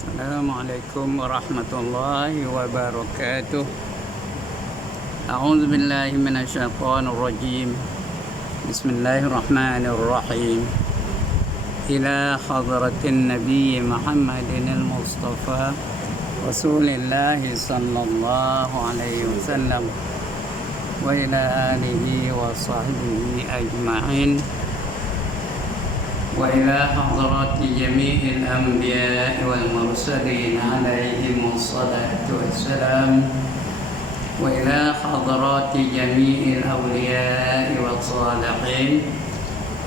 Assalamualaikum warahmatullahi wabarakatuh. A'udzu billahi minasyaitonir rajim. Bismillahirrahmanirrahim. Ila hadratin Nabi Muhammadin al-Mustafa Rasulillah sallallahu alaihi wasallam wa ila alihi wa sahbihi ajma'in. وإلى حضرات جميع الأنبياء والمرسلين عليهم الصلاة والسلام وإلى حضرات جميع الأولياء والصالحين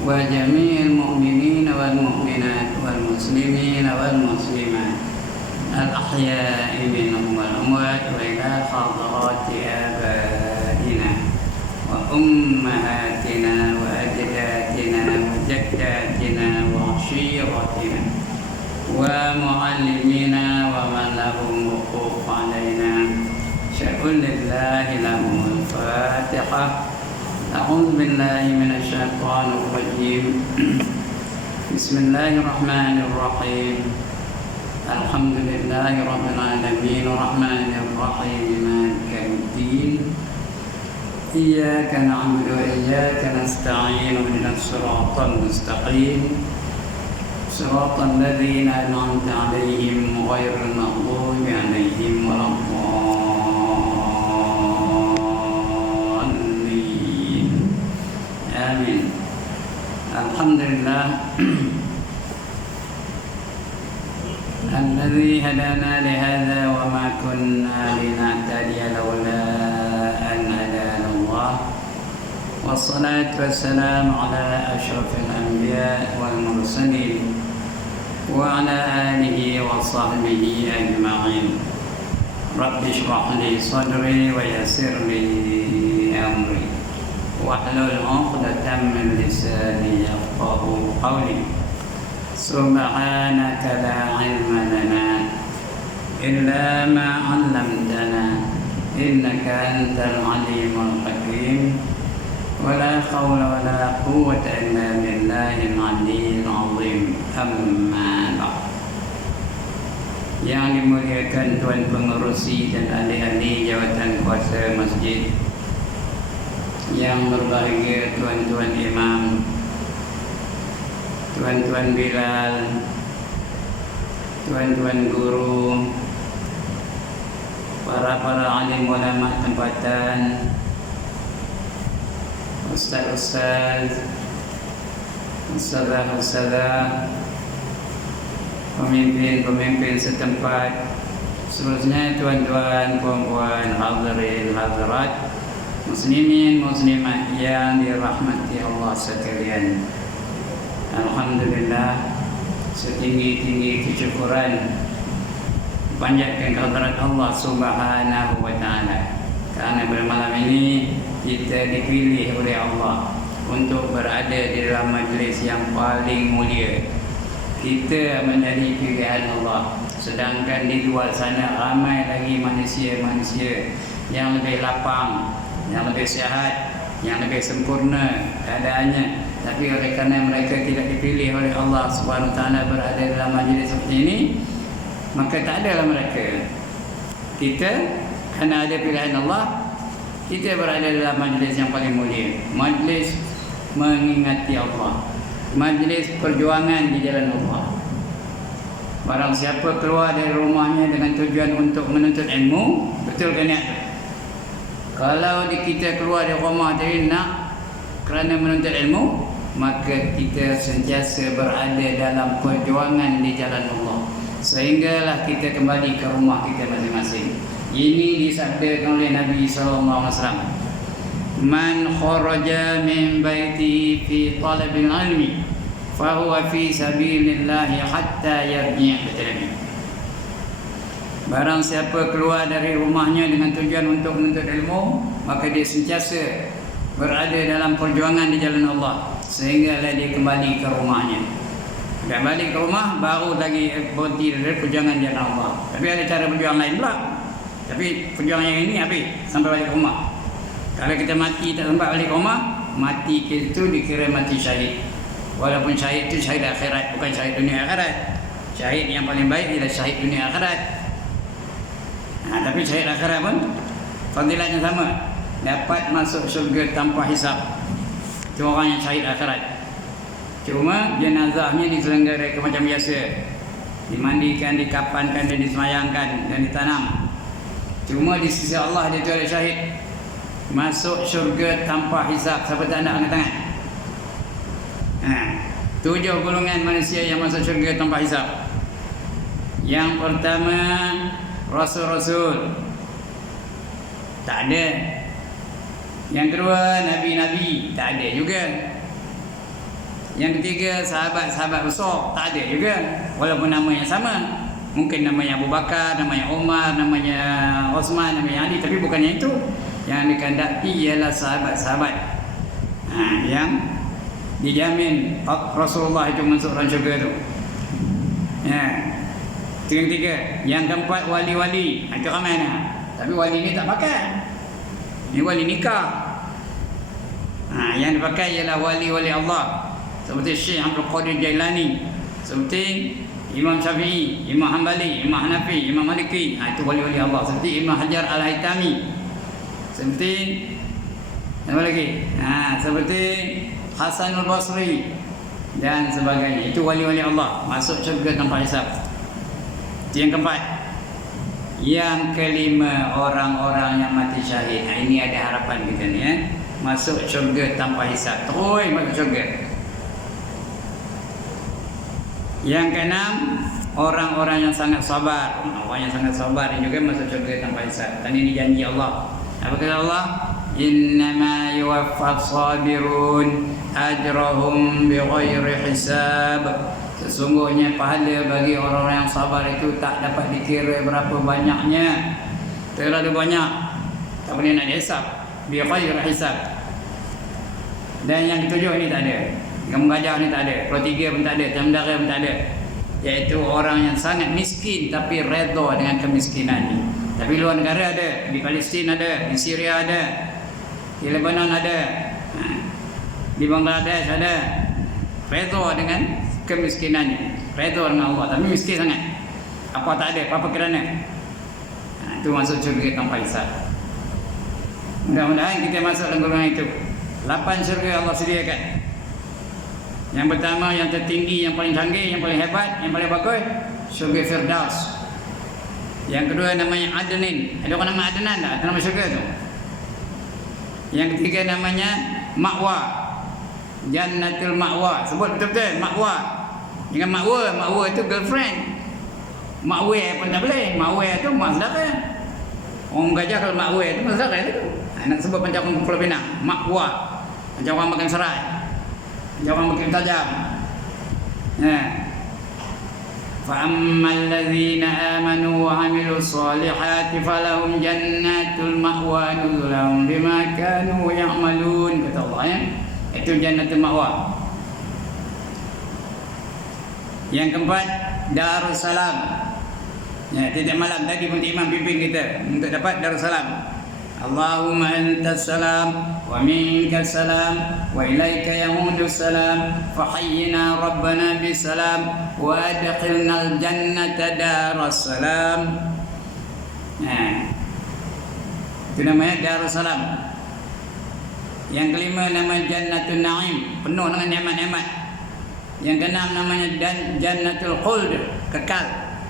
وجميع المؤمنين والمؤمنات والمسلمين والمسلمات الأحياء منهم والأموات وإلى حضرات آبائنا وأمهاتنا وأجدادنا وجداتنا وعشيرتنا ومعلمينا ومن لهم حقوق علينا شكر لله لهم الفاتحة. أعوذ بالله من الشيطان الرجيم. بسم الله الرحمن الرحيم. الحمد لله رب العالمين الرحمن الرحيم مالك يوم الدين. إياك نعبد وإياك نستعين اهدنا الصراط المستقيم صراط الذين أنعمت عليهم غير المغضوب عليهم ولا الضالين آمين. الحمد لله الذي هدانا لهذا وما كنا لنهتدي لولا أن هدانا الله والصلاة والسلام على أشرف الأنبياء والمرسلين وعلى آله وصحبه أجمعين. رب اشرح لي صدري ويسر لي أمري واحلل عقدة من لساني يفقهوا قولي. سبحانك لا علم لنا إلا ما علمتنا إنك أنت العليم الحكيم. ولا حول ولا قوة إلا بالله العلي العظيم. أما بعد. Yang dimuliakan Tuan Pengerusi dan ahli-ahli jawatan kuasa masjid, yang berbahagia Tuan-Tuan Imam, Tuan-Tuan Bilal, Tuan-Tuan Guru, para alim ulama tempatan, ustaz-ustaz, ustazah-ustazah, pemimpin-pemimpin setempat, seterusnya tuan-tuan, puan-puan, hadirin, hadirat, muslimin, muslimat yang dirahmati Allah sekalian. Alhamdulillah, setinggi-tinggi kesyukuran panjatkan kehadirat Allah Subhanahu wa taala, karena pada malam ini kita dipilih oleh Allah untuk berada di dalam majlis yang paling mulia. Kita menjadi pilihan Allah, sedangkan di luar sana ramai lagi manusia-manusia yang lebih lapang, yang lebih sihat, yang lebih sempurna keadaannya, tapi oleh kerana mereka tidak dipilih oleh Allah Subhanahu wa taala berada dalam majlis seperti ini, maka tak adalah mereka. Kita kerana ada pilihan Allah, kita berada dalam majlis yang paling mulia, majlis mengingati Allah, majlis perjuangan di jalan Allah. Barang siapa keluar dari rumahnya dengan tujuan untuk menuntut ilmu, betul ke niat? Kalau kita keluar dari rumah dari nak kerana menuntut ilmu, maka kita sentiasa berada dalam perjuangan di jalan Allah, sehinggalah kita kembali ke rumah kita masing-masing. Ini disabdakan oleh Nabi SAW. Man kharaja min baiti fi talabil ilmi fahuwa fi sabilillahi hatta yarji' bi'ilmi. Barang siapa keluar dari rumahnya dengan tujuan untuk menuntut ilmu, maka dia sentiasa berada dalam perjuangan di jalan Allah, sehinggalah dia kembali ke rumahnya. Dah balik ke rumah, baru lagi berhenti dari perjuangan jalan Allah. Tapi ada cara berjuang lain pula. Tapi perjuangan yang ini habis sampai balik ke rumah. Kalau kita mati tak sempat balik ke rumah, mati kita itu dikira mati syahid. Walaupun syahid itu syahid akhirat, bukan syahid dunia akhirat. Syahid yang paling baik ialah syahid dunia akhirat. Tapi syahid akhirat pun fadilatnya sama, dapat masuk syurga tanpa hisab. Itu orang yang syahid akhirat. Cuma jenazahnya diselenggarakan macam biasa, dimandikan, dikapankan dan disemayangkan dan ditanam. Cuma di sisi Allah dia tu ada syahid, masuk syurga tanpa hisab. Siapa tak nak angkat tangan? 7 golongan manusia yang masuk syurga tanpa hisab. Yang pertama, rasul-rasul, tak ada. Yang kedua, nabi-nabi, tak ada juga. Yang ketiga, sahabat-sahabat besar, tak ada juga. Walaupun namanya sama. Mungkin namanya Abu Bakar, namanya Umar, namanya Osman, namanya Ali, tapi bukannya itu. Yang dikehendaki ialah sahabat-sahabat yang dijamin Rasulullah itu masuk dalam syurga itu. Itu yang ketiga. Yang keempat, wali-wali. Itu ramai ni. Tapi wali ni tak pakai. Ini wali nikah. Yang dipakai ialah wali-wali Allah, seperti Syekh Abdul Qadir Jailani, seperti Imam Syafi'i, Imam Hanbali, Imam Hanafi, Imam Maliki. Itu wali-wali Allah. Seperti Ibn Hajar Al-Haytami, seperti apa lagi? Seperti Hasanul Basri dan sebagainya. Itu wali-wali Allah, masuk syurga tanpa hisab. Itu yang keempat. Yang kelima, orang-orang yang mati syahid. Ini ada harapan kita ni, masuk syurga tanpa hisab. Terus masuk syurga. Yang keenam, orang-orang yang sangat sabar. Orang yang sangat sabar ini juga masuk syurga tanpa hisab. Tadi ini janji Allah. Apa kata Allah? Innama yuwaffas sabirun ajrahum bighairi hisab. Sesungguhnya pahala bagi orang-orang yang sabar itu tak dapat dikira berapa banyaknya. Terlalu banyak, tak boleh nak dihisab. Bighairi hisab. Dan yang ketujuh ni tak ada. Yang mengajar ni tak ada. Ketiga pun tak ada. Tamdara pun tak ada. Iaitu orang yang sangat miskin tapi redha dengan kemiskinannya. Tapi luar negara ada, di Palestin ada, di Syria ada, di Lebanon ada, di Bangladesh ada. Redha dengan kemiskinannya, redha dengan Allah, tapi miskin sangat. Apa tak ada, apa kerana. Itu masuk syurga tanpa hisab. Mudah-mudahan kita masuk dalam golongan itu. 8 syurga Allah sediakan. Yang pertama, yang tertinggi, yang paling canggih, yang paling hebat, yang paling bagus, syurga Firdaus. Yang kedua namanya Adnin. Ada orang nama Adnan tak? Itu nama syurga tu. Yang ketiga namanya Ma'wa, Jannatul Ma'wa. Sebut betul-betul Ma'wa. Jangan Ma'wa. Ma'wa itu girlfriend. Ma'wa pun tak boleh. Ma'wa itu mak saudara. Orang gajah kalau Ma'wa itu mak saudara itu. Nak sebut macam orang Pulau Pinang, Ma'wa. Macam orang makan serai, macam orang makan tajam. فَأَمَّا الَّذِينَ آمَنُوا وَعَمِلُوا الصَّالِحَاتِ فَلَهُمْ جَنَّاتُ الْمَأْوَى نُزُلًا بِمَا كَانُوا يَعْمَلُونَ. Kata Allah itu Jannatul Ma'wa. Yang keempat, Darussalam. Tiap malam tadi pun imam pimpin kita untuk dapat Darussalam. Allahumma antas salam wa minkas salam wa ilaika yaudus salam fahayyina rabbana bisalam wa adkhilnal jannata darussalam. Itu namanya Darussalam. Yang kelima nama Jannatul Na'im, penuh dengan nikmat-nikmat. Yang keenam namanya Jannatul Khuld, kekal.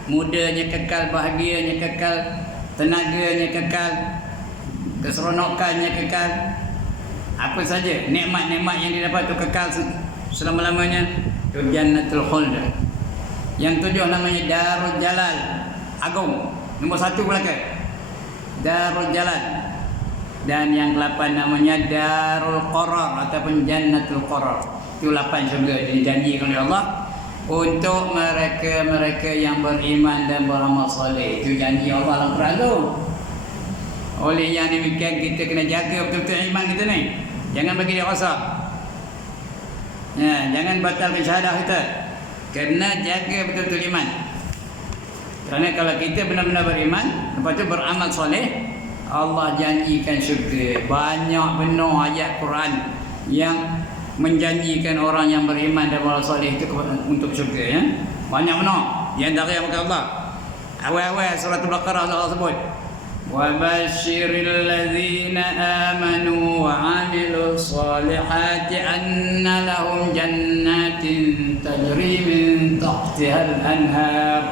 Mudanya kekal, bahagianya kekal, tenaganya kekal, keseronokannya kekal. Apa saja nikmat-nikmat yang didapat itu kekal selama-lamanya. Itu Jannatul Khuld. Yang tujuh namanya Darul Jalal, agung. Nombor 1 belaka, Darul Jalal. Dan yang 8 namanya Darul Qarar ataupun Jannatul Qarar. Itu 8 syurga dijanjikan oleh Allah untuk mereka-mereka yang beriman dan beramal soleh. Itu janji Allah dalam Quran tu. Oleh yang demikian kita kena jaga betul-betul iman kita ni. Jangan bagi dia rosak. Jangan batalkan syahadah kita. Kena jaga betul-betul iman. Kerana kalau kita benar-benar beriman, lepas tu beramal soleh, Allah janjikan syurga. Banyak benar ayat Quran yang menjanjikan orang yang beriman dan beramal soleh itu untuk syurga. Banyak benar. Di antara yang makan Allah. Awal-awal surah Al-Baqarah Allah sebut. وَبَشِّرِ الَّذِينَ آمَنُوا وَعَمِلُوا الصَّالِحَاتِ أَنَّ لَهُمْ جَنَّاتٍ تَجْرِي مِنْ تَحْتِهَا الْأَنْهَارُ.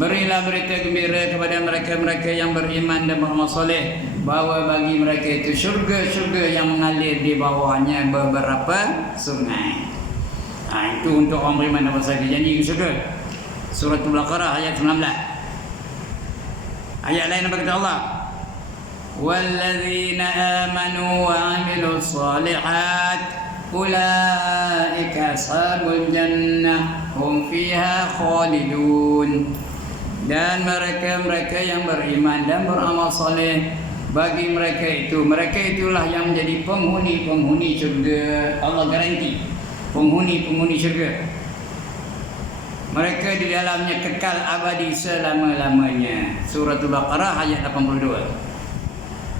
Berilah berita gembira kepada mereka-mereka yang beriman dan beramal soleh, bahawa bagi mereka itu syurga-syurga yang mengalir di bawahnya beberapa sungai. Itu untuk orang beriman dan beramal soleh, janji syurga. Surah Al-Baqarah ayat 19. Ayat lain apa kata Allah? وَالَّذِينَ آمَنُوا وَعَمِلُوا الصَّالِحَاتِ أُولَئِكَ أَصْحَابُ الْجَنَّةِ هُمْ فِيهَا خَالِدُونَ. Dan mereka-mereka yang beriman dan beramal soleh, bagi mereka itulah yang menjadi penghuni-penghuni syurga. Allah garanti penghuni-penghuni syurga. Mereka di dalamnya kekal abadi selama-lamanya. Surah Al-Baqarah ayat 82.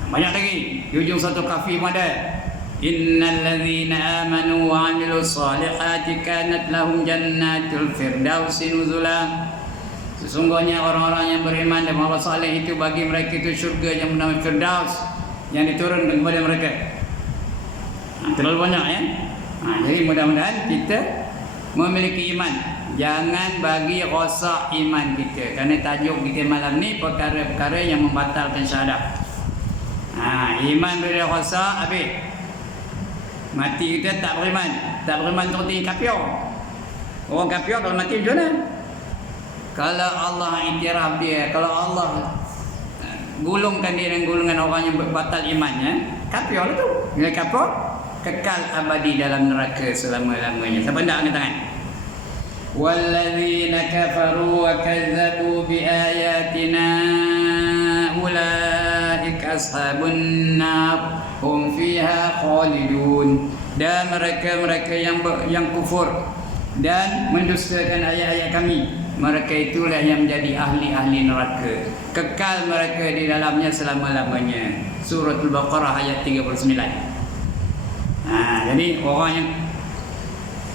Banyak lagi. Di ujung satu kafir ada. Innal ladzina amanu wa 'amilus solihati kanat lahum jannatul firdausi nuzula. Sesungguhnya orang-orang yang beriman dan beramal saleh itu bagi mereka itu syurga yang bernama Firdaus yang diturunkan kepada mereka. Terlalu banyak ya. Jadi mudah-mudahan kita memiliki iman. Jangan bagi rosak iman kita. Kerana tajuk kita malam ni perkara-perkara yang membatalkan syahadat. Iman bila rosak habis. Mati kita tak beriman. Tak beriman seperti kafir. Orang kafir kalau mati macam mana? Kalau Allah iktiraf dia, kalau Allah gulungkan dia dengan gulungan orang yang batal imannya, kafir lah tu. Bila kafir, kekal abadi dalam neraka selama-lamanya. Siapa nak angkat tangan? وَالَّذِينَ كَفَرُوا وَكَذَّبُوا بِآيَاتِنَا أُولَئِكَ أَصْحَابُ النَّارِ هُمْ فِيهَا خَالِدُونَ. Dan mereka-mereka yang kufur dan mendustakan ayat-ayat kami, mereka itulah yang menjadi ahli-ahli neraka. Kekal mereka di dalamnya selama-lamanya. Surah Al-Baqarah ayat 39. Jadi orang yang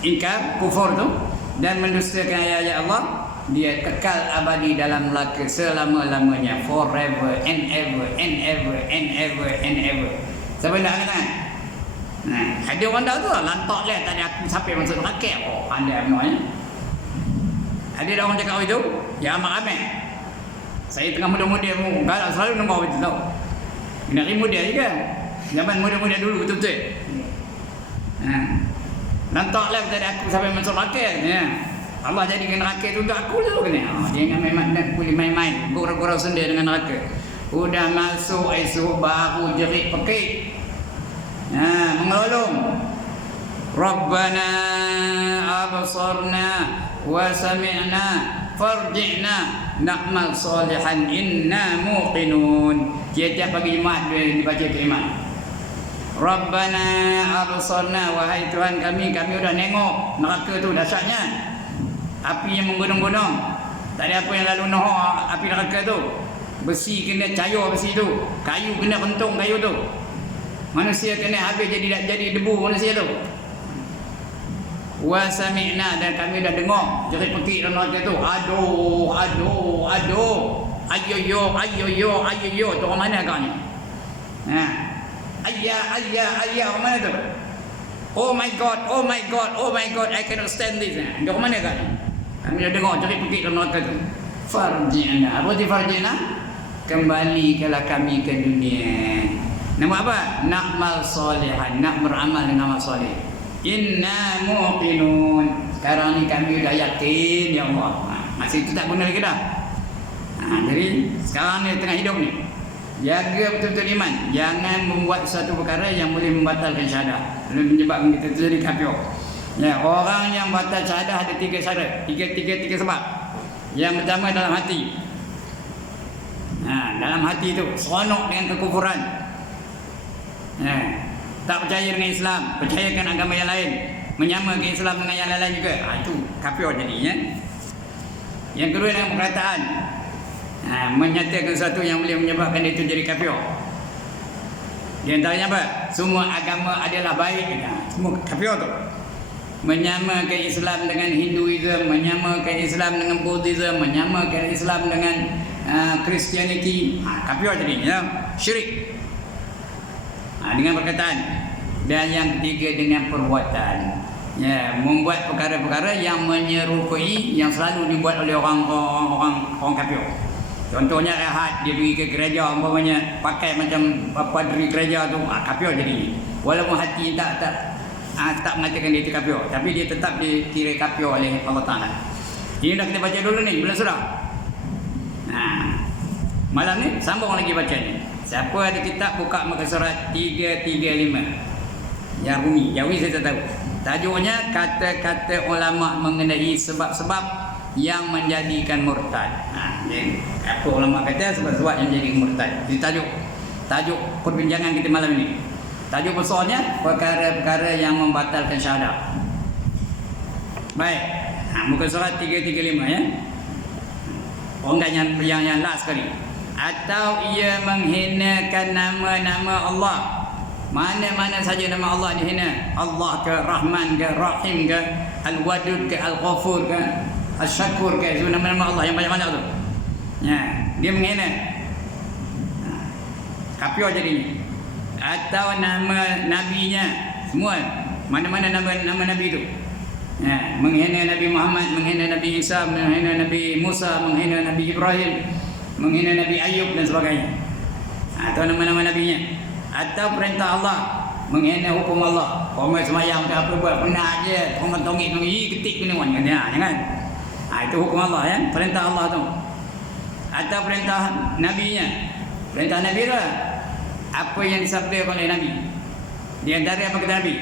ingkar, kufur tu dan mendustakan ayat-ayat Allah, dia kekal abadi dalam neraka selama-lamanya, forever and ever and ever and ever and ever. Siapa nak angkat tangan? Ada orang dah tu lah, lantak lah tadi aku sampai masuk neraka. Pandai abnornya. Ada orang cakap itu, ya amat ramai. Saya tengah muda-muda galak selalu nombor itu tahu. Negeri muda juga. Zaman muda-muda dulu betul-betul. Lantaklah tadi aku sampai masuk neraka ya. Allah jadikan neraka itu untuk aku dulu kena. Jangan main-main, boleh main-main, gurau-gurau sendiri dengan neraka. Udah masuk esok baru jerit pekik. Mengelolong. Rabbana absarna wa sami'na farji'na na'mal salihan inna muqinun. Tiap-tiap pagi Jumaat dia dibaca kalimat. Rabbana absarna, wahai Tuhan kami sudah nengok neraka tu dahsyatnya. Api yang menggunung-gunung. Tak ada apa yang lalu nohor api neraka tu. Besi kena cayur besi tu. Kayu kena rentung kayu tu. Manusia kena habis jadi debu manusia tu. Wa sami'na, dan kami dah dengar jerit pekik dalam neraka tu. Aduh. Ayo. Tu orang mana kau ni? Ayah, orang mana tu? Oh my god, I cannot stand this. Dia orang mana kan? Kami dah dengar jerit pekik dalam neraka tu. Farji'na. Apa tu farji'na? Kembalikanlah kami ke dunia. Nama apa? Na'mal salihan, nak beramal dengan amal soleh. Inna muqinun. Sekarang ni kami dah yakin ya Allah. Masih itu tak guna lagi dah. Jadi sekarang ni tengah hidup ni, jaga betul-betul iman. Jangan membuat satu perkara yang boleh membatalkan syahadah, menyebabkan kita jadi kafir. Ya, orang yang batal syahadah ada tiga syarat, tiga sebab. Yang pertama dalam hati. Dalam hati tu seronok dengan kekufuran. Tak percaya dengan Islam, percayakan agama yang lain, menyamakan Islam dengan yang lain juga. Itu kafir jadinya. Yang kedua dengan perkataan, menyatakan sesuatu yang boleh menyebabkan itu jadi kafir. Di antaranya apa? Semua agama adalah baik. Semua kafir tu. menyamakan Islam dengan Hinduism, menyamakan Islam dengan Buddhism, menyamakan Islam dengan Christianity, kafir jadinya, syirik. Dengan perkataan. Dan yang ketiga dengan perbuatan. Ya, membuat perkara-perkara yang menyerupai yang selalu dibuat oleh orang kafir. Contohnya rehat, dia pergi ke gereja umpamanya pakai macam padri gereja tu, kafir jadi. Walaupun hati tak mengatakan dia itu kafir, tapi dia tetap dikira kafir oleh Allah Taala. Ini dah kita baca dulu ni, belum surah. Malam ni sambung lagi baca ni. Siapa ada kitab buka muka surat 335. Yang Rumi, saya tak tahu. Tajuknya kata-kata ulama mengenai sebab-sebab yang menjadikan murtad. Apa ulama kata sebab-sebab yang menjadikan murtad. Ini tajuk perbincangan kita malam ini. Tajuk besarnya perkara-perkara yang membatalkan syahadat. Baik. Muka surat 335 ya. Oh enggak yang last sekali. Atau ia menghinakan nama-nama Allah. Mana-mana saja nama Allah dihina. Allah ke Rahman ke Rahim ke Al-Wadud ke Al-Ghafur ke Al-Syakur ke, semua nama-nama Allah yang banyak-banyak tu. Ya, dia menghina. Kafir jadinya. Atau nama nabinya, semua mana-mana nama nabi itu. Ya, menghina Nabi Muhammad, menghina Nabi Isa, menghina Nabi Musa, menghina Nabi Ibrahim, menghina Nabi Ayub dan sebagainya. Atau nama-nama nabinya. Atau perintah Allah, menghina hukum Allah. Orang semayang ke apa buat pernah aja, orang tongik-tongik ketik kena wan jangan. Itu hukum Allah ya, perintah Allah tu. Atau perintah nabinya. Perintah nabi tu apa yang disabda oleh nabi. Di antara apa kata nabi?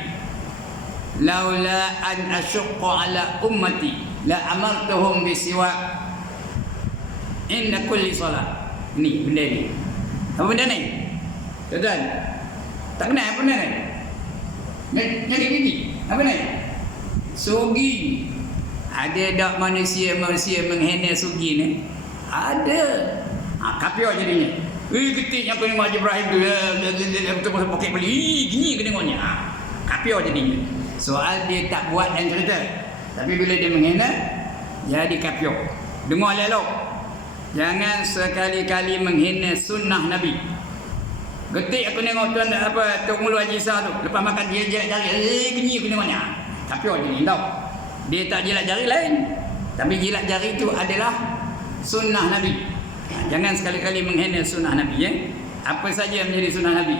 Laula an asyqa ala ummati la amartuhum bisiwak inna kulli salat. Ni benda ni. Apa benda ni? Tuan, tak kenal apa benda ni? Jadi gigi. Apa ni? Sugi. Ada tak manusia menghina sugi ni? Ada. Kafir jadinya. Ketik yang kena Haji Ibrahim tu betul-betul pakai beli. Gini kena tengoknya. Kafir jadinya. Soal dia tak buat dan cerita. Tapi bila dia menghina, jadi kafir. Dengar elok. Jangan sekali-kali menghina sunnah Nabi. Getik aku tengok tuan apa Tok Mulu Haji Isa tu. Lepas makan dia jilat jari. Gini kena tengoknya. Kafir jadi tau. Dia tak jilat jari lain. Tapi jilat jari itu adalah sunnah Nabi. Jangan sekali-kali menghina sunnah Nabi ya. Apa saja yang menjadi sunnah Nabi.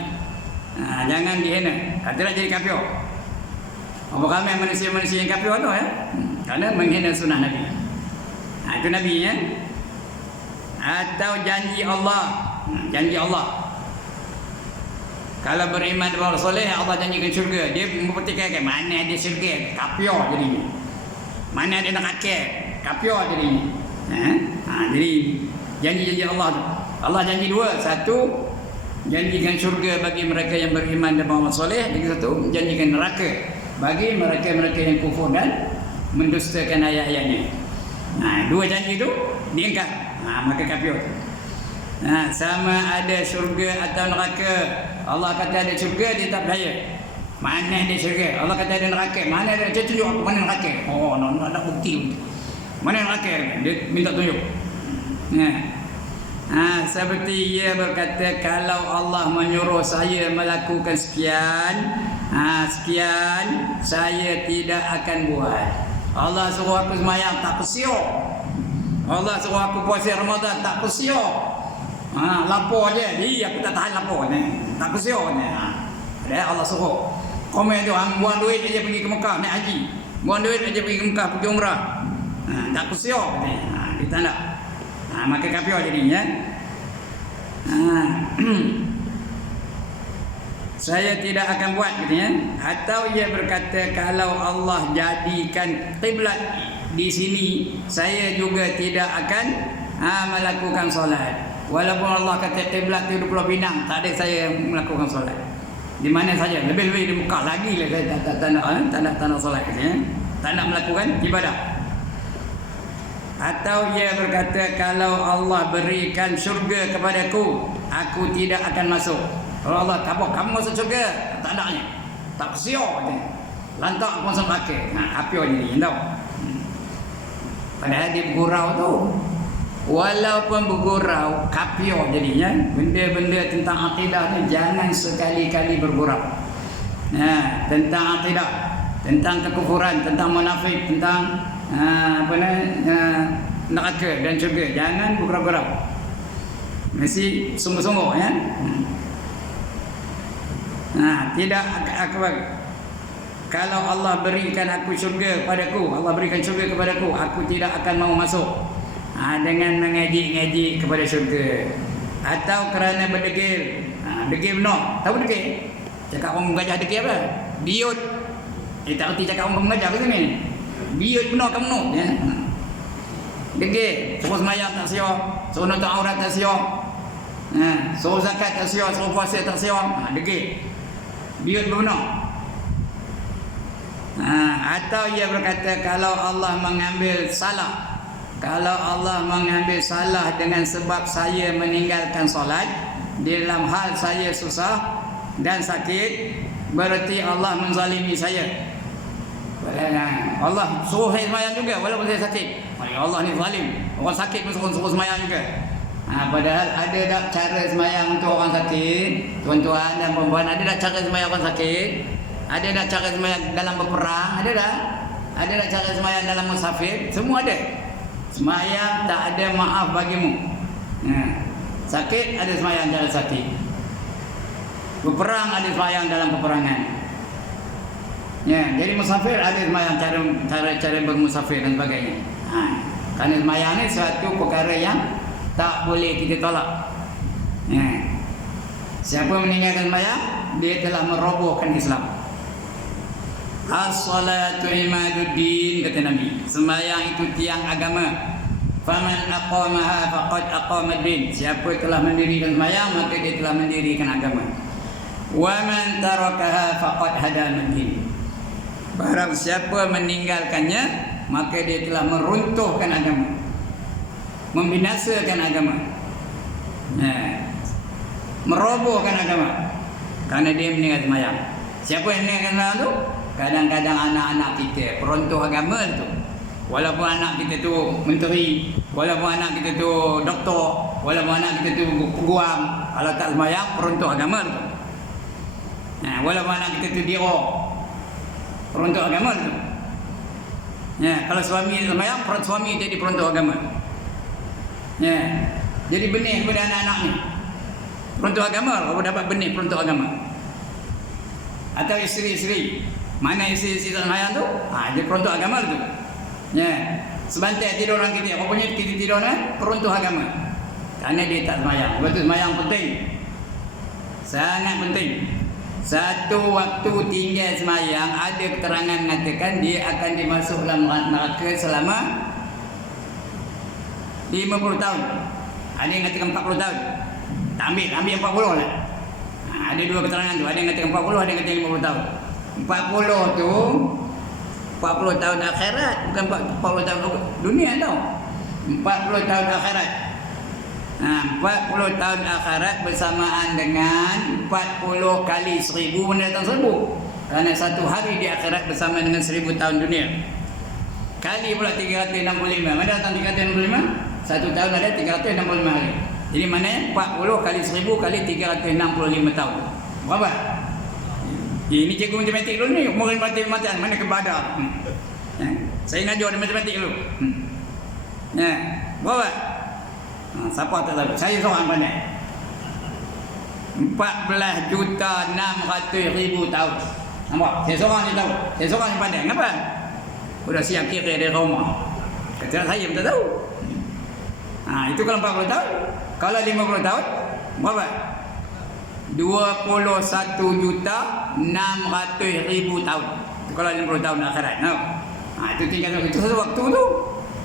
Jangan dihina. Tidak jadi kafir. Apa ramai manusia-manusia yang kafir tu ya? Kerana menghina sunnah Nabi. Itu Nabi ya. Atau janji Allah. Janji Allah. Kalau beriman kepada soleh, Allah janjikan syurga. Dia mempertikaikan mana ada syurga, kafir jadinya. Mana ada neraka, kafir jadinya. Jadi janji-janji Allah tu. Allah janji dua. Satu, janjikan syurga bagi mereka yang beriman dan beramal soleh. Lagi satu, janjikan neraka bagi mereka-mereka yang kufur dan mendustakan ayat-ayatnya. Dua janji itu diingkar. Maka kafir. Sama ada syurga atau neraka. Allah kata ada syurga, dia tak percaya. Mana ada syurga? Allah kata ada neraka. Mana ada? Dia tunjuk aku mana neraka. Oh, nak bukti. Mana neraka? Dia minta tunjuk. Seperti ia berkata, kalau Allah menyuruh saya melakukan sekian, saya tidak akan buat. Allah suruh aku sembahyang, tak persiok. Allah suruh aku puasa Ramadan, tak persiok. Lapor je. Aku tak tahan lapor ni. Tak persiok ni. Allah suruh. Komen tu, buang duit aja pergi ke Mekah naik haji. Buang duit aja pergi ke Mekah pergi umrah. Tak persiok ni. Kita nak. Maka kafir jadinya. Saya tidak akan buat katanya. Atau ia berkata, kalau Allah jadikan kiblat di sini, saya juga tidak akan melakukan solat. Walaupun Allah kata kiblat itu di Pulau Pinang, tak ada saya melakukan solat. Di mana saja, lebih-lebih di Mekah lagi lah saya tak nak solat katanya. Tak nak melakukan ibadah. Atau ia berkata, kalau Allah berikan syurga kepadaku, aku tidak akan masuk. Kalau Allah, kamu masuk syurga, tak adanya. Tak siok. lantak pun semakin. Kapio jadi tahu. Padahal dia bergurau tu. Walaupun bergurau, kapio jadinya. Benda-benda tentang akidah ni jangan sekali-kali bergurau. Tentang akidah, tentang kekufuran, tentang munafik, tentang neraka dan syurga. Jangan bergurau-gurau. Mesti sungguh-sungguh ya. Tidak kalau Allah berikan aku syurga kepadaku, Allah berikan syurga kepadaku, aku tidak akan mau masuk dengan mengaji-ngaji kepada syurga. Atau kerana berdegil. Degil benar. Tahu degil? Cakap orang gajah degil apa? Biut. Tak erti cakap orang gajah ke sini. Biut benar ke benar ya? Degil. Suruh semayang tak siap, suruh nonton aurat tak siap, suruh zakat tak siap, suruh puasa tak siap. Degil. Biut benar. Atau ia berkata kalau Allah mengambil salah, kalau Allah mengambil salah dengan sebab saya meninggalkan solat dalam hal saya susah dan sakit, berarti Allah menzalimi saya. Allah suruh saya semayang juga walaupun saya sakit. Allah ni zalim. Orang sakit pun suruh semayang juga. Padahal ada tak cara semayang untuk orang sakit? Tuan-tuan dan perempuan, ada tak cara semayang orang sakit? Ada tak cara semayang dalam berperang? Ada tak? Ada tak cara semayang dalam musafir? Semua ada. Semayang tak ada maaf bagimu. Sakit ada semayang dalam sakit. Berperang ada semayang dalam peperangan. Jadi musafir ada semayang cara bermusafir dan sebagainya. Kerana semayang ni suatu perkara yang tak boleh kita tolak. Siapa meninggalkan semayang, dia telah merobohkan Islam. As-salatu imaduddin, kata Nabi. Sembahyang itu tiang agama. Faman aqamaha faqad aqamaddin. Siapa telah mendirikan sembahyang, maka dia telah mendirikan agama. Wa man tarakaha faqad hadamaddin. Barang siapa meninggalkannya, maka dia telah meruntuhkan agama, membinasakan agama, merobohkan agama. Kerana dia meninggalkan sembahyang. Siapa yang meninggalkan sembahyang tu? Kadang-kadang anak-anak kita peruntuh agama tu. Walaupun anak kita tu menteri, walaupun anak kita tu doktor, walaupun anak kita tu peguam, kalau tak sembahyang peruntuh agama tu. Walaupun anak kita tu diro, peruntuh agama tu. Kalau suami sembahyang, suami jadi peruntuh agama. Jadi benih kepada anak-anak ni. Peruntuh agama, kalau dapat benih peruntuh agama. Atau isteri-isteri, mana isi-isi sembahyang tu? Dia peruntuk agama tu. Sebantai tidur orang kita, apa punya kita tidur peruntuk agama. Kerana dia tak sembahyang. Sebab tu sembahyang penting. Sangat penting. Satu waktu tinggal sembahyang, ada keterangan mengatakan dia akan dimasuk dalam neraka selama 50 tahun. Ada yang katakan 40 tahun. Tak ambil 40 lah. Ada dua keterangan tu. Ada yang katakan 40, ada yang katakan 50 tahun. 40 tu 40 tahun akhirat, bukan 40 tahun dunia tau. 40 tahun akhirat. 40 tahun akhirat bersamaan dengan 40 kali 1000 benda datang 1000. Kerana satu hari di akhirat bersama dengan 1000 tahun dunia. Kali pula 365. Mana datang 365? Satu tahun ada 365 hari. Jadi mana 40 kali 1000 kali 365 tahun. Berapa? Ini cikgu matematik dulu ni, umur matematik mana ke badar. Saya ngajar di matematik dulu. Berapa? Siapa tak tahu? Saya seorang pandai. 14.600.000 tahun. Nampak? Saya seorang ni tahu. Saya seorang yang pandai. Kenapa? Sudah siap kira dari rumah. Kata saya pun tak tahu. Itu kalau 40 tahun. Kalau 50 tahun, berapa? 21.600.000 tahun. Itu kalau 50 tahun akhirat. Itu tinggal itu satu waktu tu.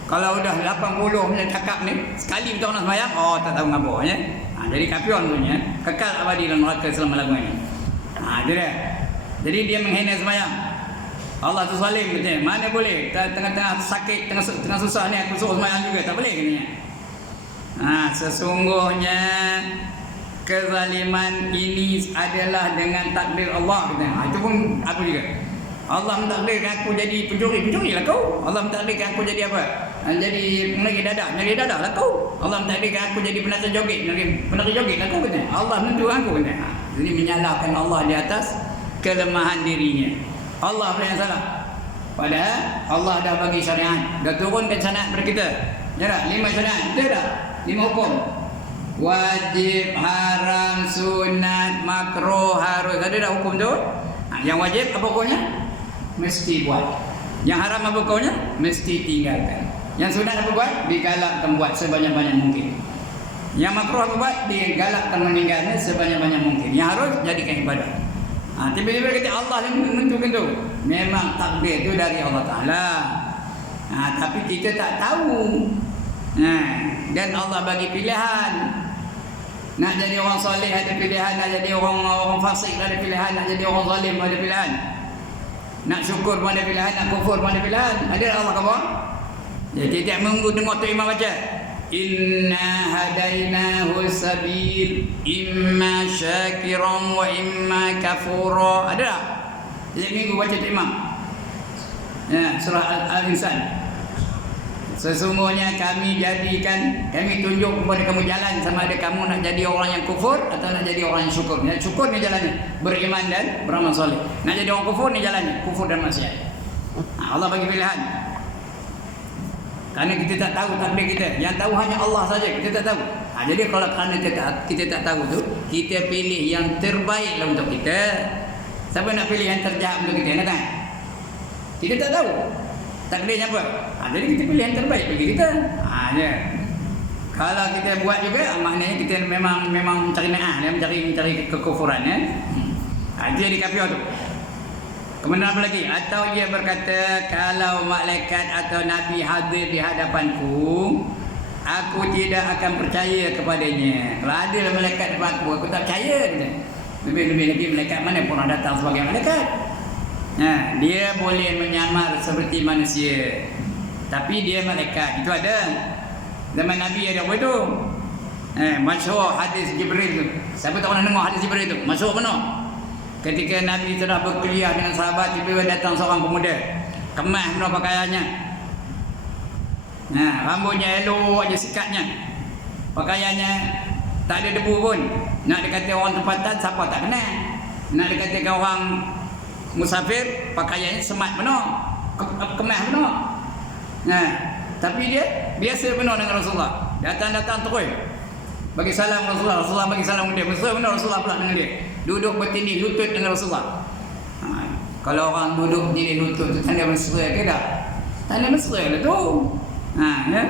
Kalau dah 80 punya cakap ni, sekali betul nak sembahyang, tak tahu ngapa ya. Jadi kapion punya, kekal abadi dalam neraka selama-lamanya. Itu dia. Jadi dia menghina sembahyang. Allah tu zalim katanya. Mana boleh tengah-tengah sakit, tengah susah ni aku suruh sembahyang juga, tak boleh katanya. Sesungguhnya kezaliman ini adalah dengan takdir Allah katanya. Itu pun aku juga. Allah mentakdirkan aku jadi pencuri, pencurilah kau. Allah mentakdirkan aku jadi apa? Jadi penari dadah lah kau. Allah mentakdirkan aku jadi penari joget, penari joget lah kau kata. Allah menentukan aku kata. Jadi menyalahkan Allah di atas kelemahan dirinya. Allah yang salah. Padahal Allah dah bagi syariat, dah turunkan syariat kepada kita. Ya tak? 5 syariat, betul tak? 5 hukum. Wajib, haram, sunat, makruh, harus. Ada tak hukum tu? Yang wajib apa hukumnya? Mesti buat. Yang haram apa hukumnya? Mesti tinggalkan. Yang sunat apa buat? Digalakkan buat sebanyak-banyak mungkin. Yang makruh apa buat? Digalakkan meninggalnya sebanyak-banyak mungkin. Yang harus jadikan ibadah. Tiba-tiba kata Allah yang menentukan tu. Memang takdir tu dari Allah Ta'ala. Tapi kita tak tahu. Dan Allah bagi pilihan. Nak jadi orang soleh ada pilihan, nak jadi orang fasik ada pilihan, nak jadi orang zalim ada pilihan. Nak syukur pun ada pilihan, nak kufur pun ada pilihan. Ada Allah kata. Jadi tidak menunggu dengar tu imam baca. Inna hadainahu sabil imma syakiran wa imma kafura. Ada tak? Jadi minggu baca tu imam. Surah Al-Insan. Sesungguhnya kami tunjuk kepada kamu jalan, sama ada kamu nak jadi orang yang kufur atau nak jadi orang yang syukur. Nak syukur ni jalannya, beriman dan beramal soleh. Nak jadi orang kufur ni jalannya, kufur dan maksiat. Allah bagi pilihan. Kerana kita tak tahu takdir kita, yang tahu hanya Allah saja, kita tak tahu. Jadi kalau kerana kita tak tahu tu, kita pilih yang terbaik lah untuk kita. Siapa nak pilih yang terjahat untuk kita, nak kan? Kita tak tahu takdirnya apa. Jadi kita pilih yang terbaik bagi kita. Ya. Kalau kita buat juga, maknanya kita memang mencari na'ah, mencari kekufuran. Itu jadi kafir tu. Kemudian apa lagi? Atau dia berkata, kalau malaikat atau Nabi hadir di hadapanku, aku tidak akan percaya kepadanya. Kalau ada malaikat di depan aku tak percaya. Lebih-lebih lagi malaikat mana pernah datang sebagai malaikat. Dia boleh menyamar seperti manusia, tapi dia malaikat. Itu ada. Zaman Nabi ada apa itu? Masyhur hadis Jibril tu. Siapa tak pernah dengar hadis Jibril tu? Masyhur benar. Ketika Nabi telah berkuliah dengan sahabat, tiba-tiba datang seorang pemuda, kemas benar pakaiannya. Rambutnya elok aja sikatnya. Pakaiannya tak ada debu pun. Nak dikata orang tempatan, siapa tak kenal. Nak dikatakan orang musafir, pakaiannya semat benar, kemas benar. Tapi dia biasa benar dengan Rasulullah. Datang terus bagi salam Rasulullah. Rasulullah bagi salam dia. Benar Rasulullah pula dengan dia. Duduk bertindih lutut dengan Rasulullah. Kalau orang duduk tindih lutut tu tanda mesra ke tak? Tanda mesra lah tu. Ya.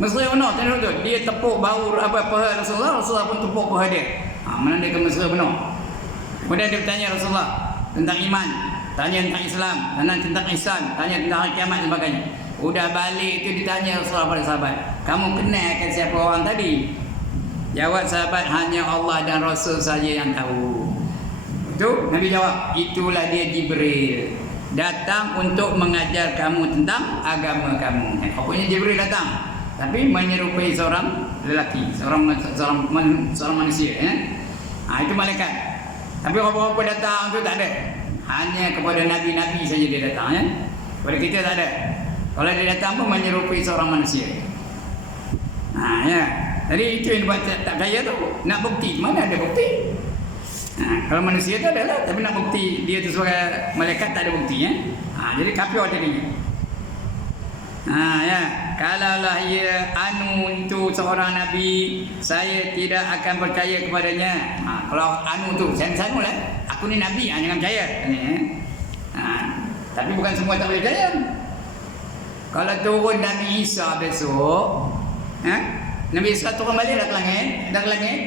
Mesra benar tanda lutut. Dia tepuk bahu paha Rasulullah, Rasulullah pun tepuk paha dia. Menandakan mesra benar. Kemudian dia bertanya Rasulullah tentang iman, tanya tentang Islam, tentang ihsan, tanya tentang hari kiamat dan sebagainya. Udah balik itu ditanya Rasulullah pada sahabat, kamu kenalkan siapa orang tadi? Jawab sahabat, hanya Allah dan Rasul saja yang tahu. Itu Nabi jawab, itulah dia Jibril, datang untuk mengajar kamu tentang agama kamu. Pokoknya Jibril datang, tapi menyerupai seorang lelaki, seorang manusia. Itu malaikat. Tapi apa-apa datang tu tak ada. Hanya kepada Nabi-Nabi saja dia datang. Kepada kita tak ada. Kalau dia datang pun menyerupai seorang manusia. Jadi itu yang buat tak percaya tu. Nak bukti, mana ada bukti? Kalau manusia tu adalah, tapi nak bukti dia tu sebagai malaikat tak ada bukti. Jadi kafir jadinya. Kalaulah ia itu seorang Nabi, saya tidak akan percaya kepadanya. Kalau tu, saya lah. Aku ni Nabi, jangan percaya. Tapi bukan semua tak boleh percaya. Kalau turun Nabi Isa besok, Nabi Isa turun balik dah ke langit.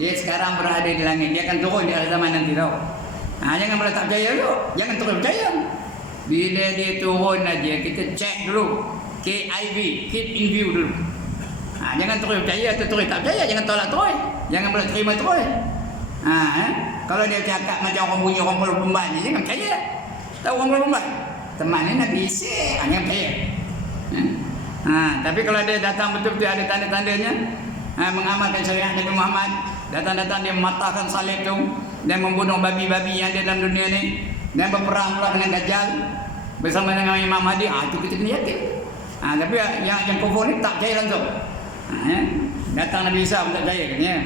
Dia sekarang berada di langit. Dia akan turun di akhir zaman nanti tau. Jangan malah tak percaya tu. Jangan terus percaya. Bila dia turun aja, kita cek dulu. KIV, keep in view dulu. Jangan terus percaya atau terus tak percaya. Jangan tolak terus. Jangan malah terima terus. Kalau dia cakap macam orang bunyi orang perlu pemban, jangan percaya. Tahu orang perlu pemban? Teman ni Nabi Isa, jangan percaya. Tapi kalau dia datang betul-betul ada tanda-tandanya, mengamalkan syariat Nabi Muhammad, datang-datang dia mematahkan salib tu dan membunuh babi-babi yang ada dalam dunia ni, dan berperang pula dengan Dajjal bersama dengan Imam Mahdi. Itu kita kena yakin. Tapi yang kufur ni tak percaya langsung. Datang Nabi Isa pun tak percaya kan, ya.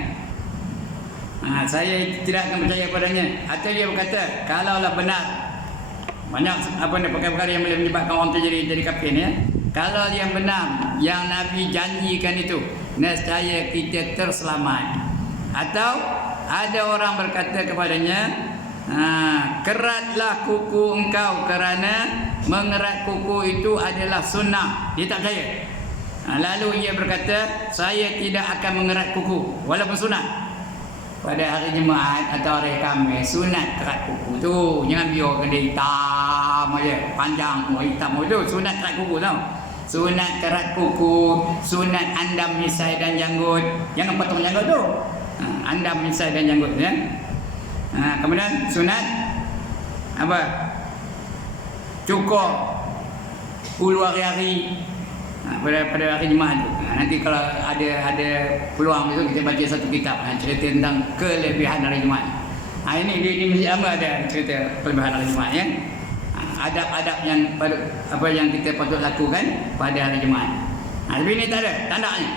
Saya tidak akan percaya padanya. Atau dia berkata, kalaulah benar, banyak perkara-perkara yang boleh menyebabkan orang tu jadi kafir, ya. Kalau yang benar yang Nabi janjikan itu, nescaya kita terselamat. Atau ada orang berkata kepadanya, keratlah kuku engkau kerana mengerat kuku itu adalah sunnah. Dia tak percaya. Lalu ia berkata, saya tidak akan mengerat kuku walaupun sunat. Pada hari Jumaat atau hari Khamis, sunat kerat kuku tu. Jangan biarkan dia hitam aja, panjang hitam tu. Sunat kerat kuku tau. Sunat kerat kuku, sunat andam misai dan janggut. Jangan potong janggut tu. Andam misai dan janggut, ya. Kemudian sunat apa? Cukur ulu hari-hari pada hari Jumaat tu. Nanti kalau ada peluang besok kita baca satu kitab cerita tentang kelebihan hari Jumaat. Ini di Masjid Amal ada cerita kelebihan hari Jumaat, ya. Adab-adab yang kita patut lakukan pada hari Jumaat. Tapi ini tak ada tandanya.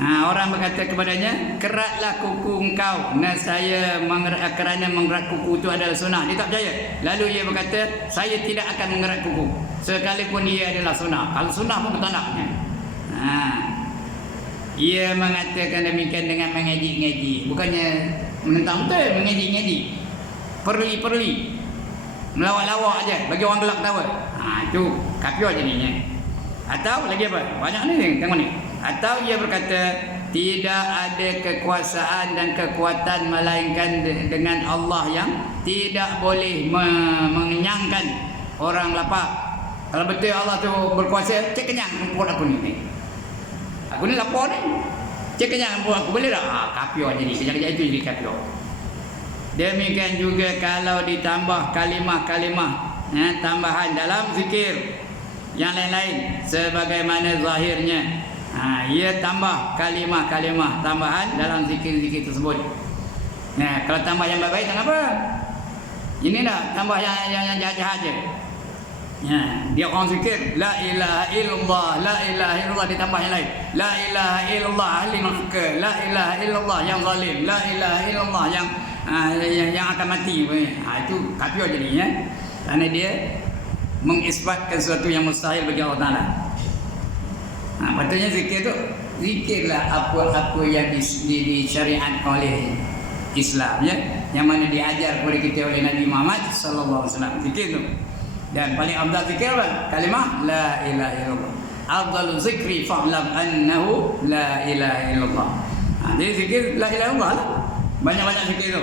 Orang berkata kepadanya, keratlah kuku engkau. Saya kerana mengerat kuku itu adalah sunnah. Dia tak percaya. Lalu ia berkata, saya tidak akan mengerat kuku sekalipun ia adalah sunnah. Kalau sunnah pun bertandaknya. Ia mengatakan demikian dengan mengeji-ngeji. Bukannya menentang betul, mengeji-ngeji. Perli-perli, melawak-lawak aja bagi orang gelak tahu. Itu kafir jadinya. Atau lagi apa? Banyak ni, tengok ni. Atau ia berkata, tidak ada kekuasaan dan kekuatan melainkan dengan Allah yang tidak boleh mengenyangkan orang lapar. Kalau betul Allah tu berkuasa, cek kenyang perut aku ni. Aku ni lapar ni, cek kenyang perut aku, boleh tak? Kafir jadi, kejap-kejap itu jadi kafir. Demikian juga kalau ditambah kalimah-kalimah tambahan dalam zikir yang lain-lain sebagaimana zahirnya, ia tambah kalimah-kalimah tambahan dalam zikir-zikir tersebut. Kalau tambah yang baik-baik tak apa. Ini dah tambah yang jahat-jahat je. Dia orang zikir la ilaha illallah, la ilaha illallah, ditambah yang lain. La ilaha illallah ahli neraka, la ilaha illallah yang zalim, la ilaha illallah yang akan mati. Itu kafir jadinya. Kerana dia mengisbatkan sesuatu yang mustahil bagi Allah Ta'ala. Patutnya zikir tu, zikirlah apa-apa yang disyariatkan oleh Islam, ya, yang mana diajar kepada kita oleh Nabi Muhammad sallallahu alaihi wasallam. Zikir tu. Dan paling afdal zikir apa? Kalimah la ilaha illallah. Afdalu zikri fa'lam annahu la ilaha illallah. Jadi zikir la ilaha illallah lah. Banyak-banyak zikir tu.